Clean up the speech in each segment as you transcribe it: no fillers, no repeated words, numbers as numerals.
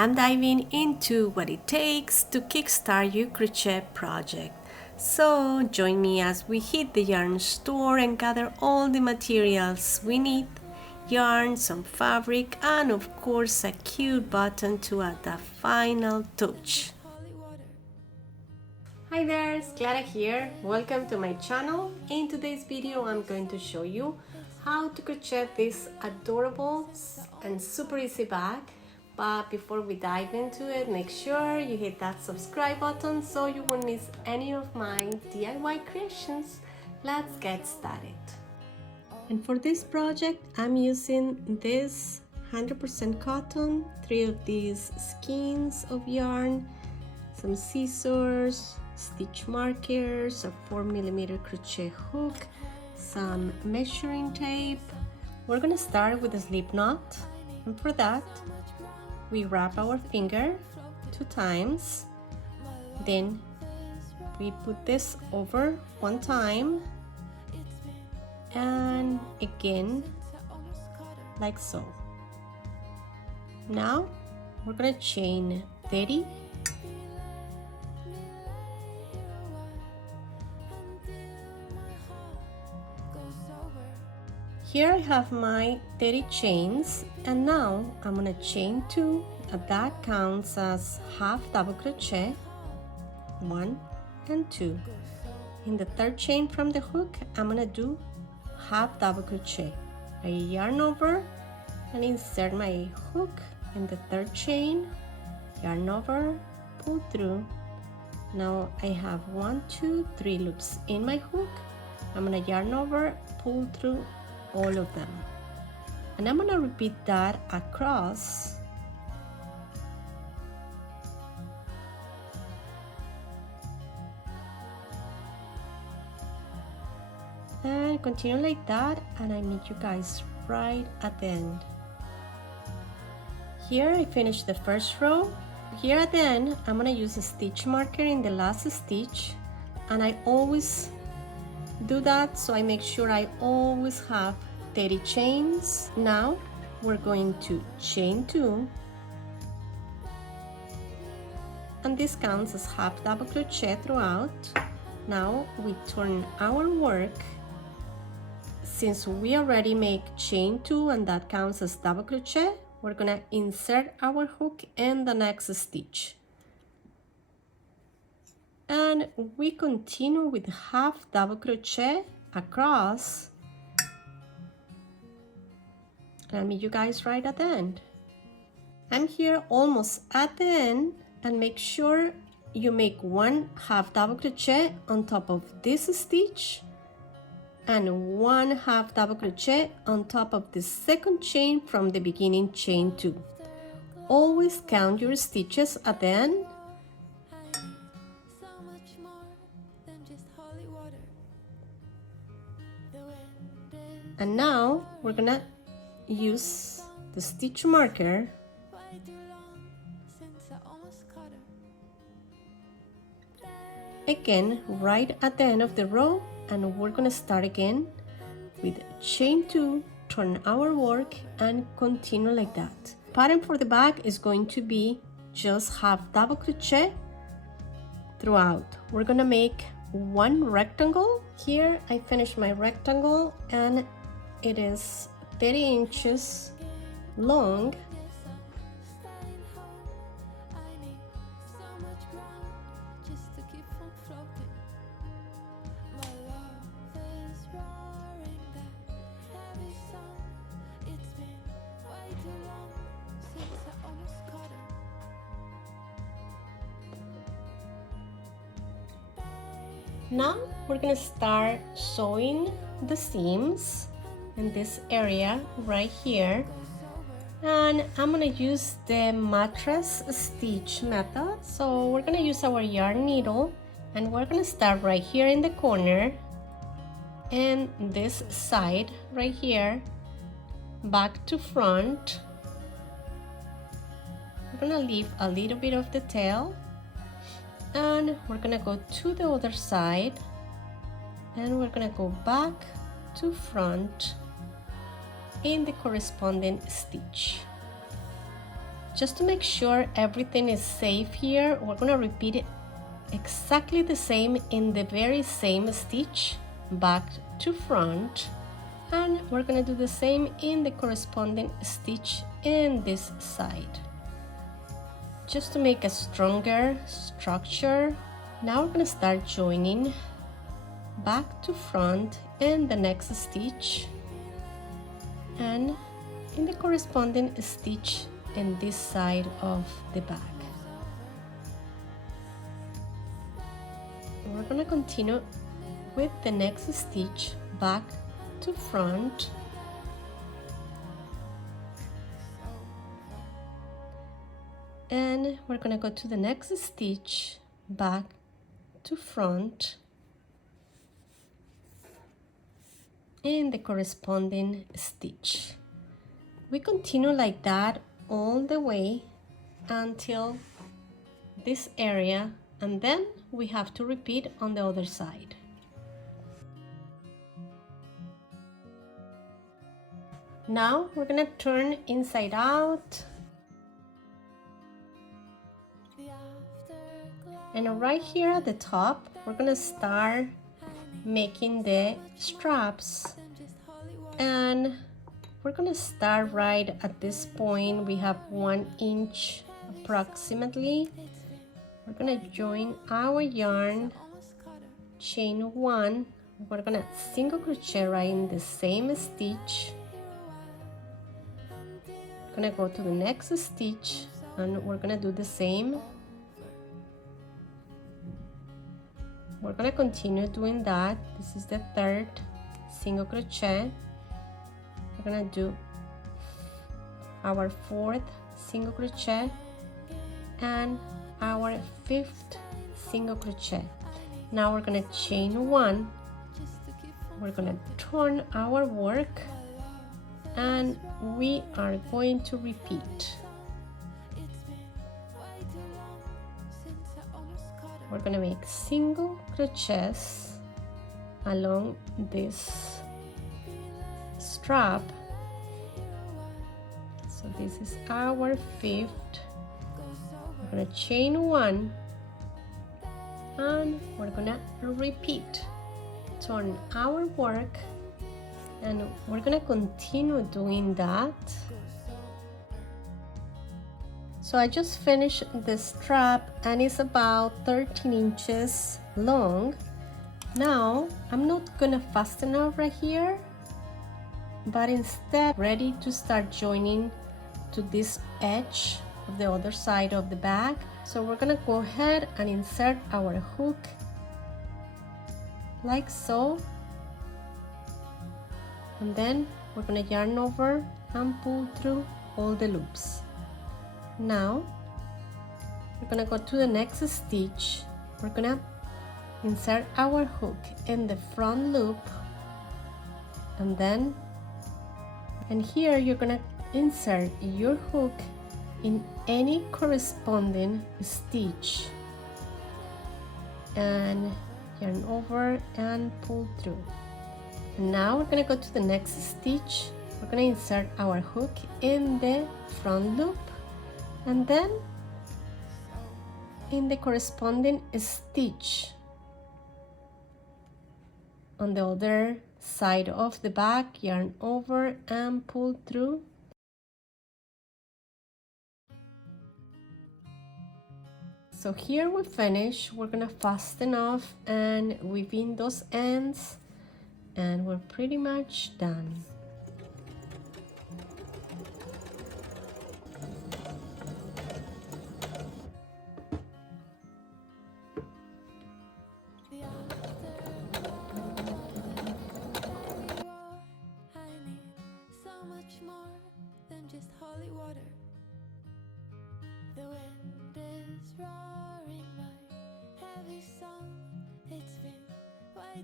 I'm diving into what it takes to kickstart your crochet project. So join me as we hit the yarn store and gather all the materials we need: yarn, some fabric, and of course a cute button to add the final touch. Hi there, it's Clara here. Welcome to my channel. In today's video I'm going to show you how to crochet this adorable and super easy bag. But before we dive into it, make sure you hit that subscribe button so you won't miss any of my DIY creations. Let's get started. And for this project, I'm using this 100% cotton, 3 of these skeins of yarn, some scissors, stitch markers, a 4mm crochet hook, some measuring tape. We're gonna start with a slip knot, and for that, we wrap our finger 2 times, then we put this over 1 time, and again like so. Now we're gonna chain 30, here I have my 30 chains, and now I'm gonna chain 2, and that counts as half double crochet, 1 and 2. In the 3rd chain from the hook, I'm gonna do half double crochet. I yarn over and insert my hook in the 3rd chain, yarn over, pull through. Now I have 1, 2, 3 loops in my hook. I'm gonna yarn over, pull through all of them, and I'm gonna repeat that across. And continue like that, and I meet you guys right at the end. Here I finished the 1st row. Here at the end, I'm gonna use a stitch marker in the last stitch, and I always do that so I make sure I always have 30 chains. Now we're going to chain 2, and this counts as half double crochet throughout. Now we turn our work. Since we already make chain 2 and that counts as double crochet, we're gonna insert our hook in the next stitch, and we continue with half double crochet across, and I'll meet you guys right at the end. I'm here almost at the end, and make sure you make 1 half double crochet on top of this stitch and 1 half double crochet on top of the 2nd chain from the beginning chain 2. Always count your stitches at the end. And now we're gonna use the stitch marker again right at the end of the row, and we're gonna start again with chain 2, turn our work, and continue like that. Pattern for the bag is going to be just half double crochet throughout. We're gonna make 1 rectangle. Here I finished my rectangle, and it is 30 inches long. Now we're gonna start sewing the seams in this area right here, and I'm gonna use the mattress stitch method. So we're gonna use our yarn needle, and we're gonna start right here in the corner, and this side right here, back to front. We're gonna leave a little bit of the tail, and we're gonna go to the other side, and we're gonna go back to front in the corresponding stitch. Just to make sure everything is safe here, we're gonna repeat it exactly the same in the very same stitch, back to front, and we're gonna do the same in the corresponding stitch in this side. Just to make a stronger structure, now we're gonna start joining back to front in the next stitch and in the corresponding stitch in this side of the back. We're gonna continue with the next stitch back to front, and we're gonna go to the next stitch back to front in the corresponding stitch. We continue like that all the way until this area, and then we have to repeat on the other side. Now we're gonna turn inside out, and right here at the top we're gonna start making the straps, and we're gonna start right at this point. We have 1 inch approximately. We're gonna join our yarn, chain 1, we're gonna single crochet right in the same stitch, gonna go to the next stitch and we're gonna do the same. We're gonna continue doing that. This is the 3rd single crochet. We're gonna do our 4th single crochet and our 5th single crochet. Now we're gonna chain 1, we're gonna turn our work, and we are going to repeat. We're gonna make single crochets along this strap. So this is our 5th. We're gonna chain 1 and we're gonna repeat, turn our work, and we're gonna continue doing that. So I just finished the strap and it's about 13 inches long. Now I'm not gonna fasten over here, but instead ready to start joining to this edge of the other side of the bag. So we're gonna go ahead and insert our hook like so, and then we're gonna yarn over and pull through all the loops. Now we're gonna go to the next stitch. We're gonna insert our hook in the front loop, and then here you're gonna insert your hook in any corresponding stitch and yarn over and pull through. And now we're gonna go to the next stitch. We're gonna insert our hook in the front loop, and then in the corresponding stitch on the other side of the back, yarn over and pull through. So here we finish. We're gonna fasten off and weave in those ends, and we're pretty much done.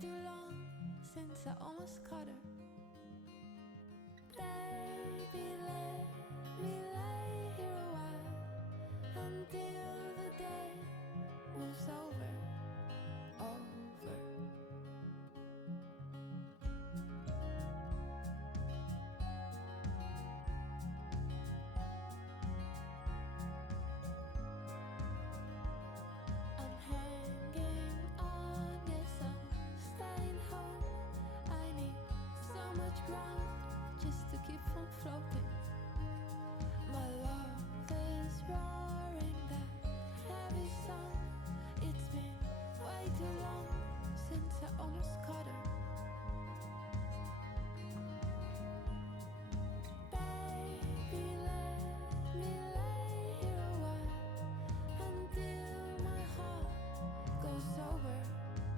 Too long since I almost caught her. Baby, let me lay here a while until the day moves over. ground just to keep from floating. My love is running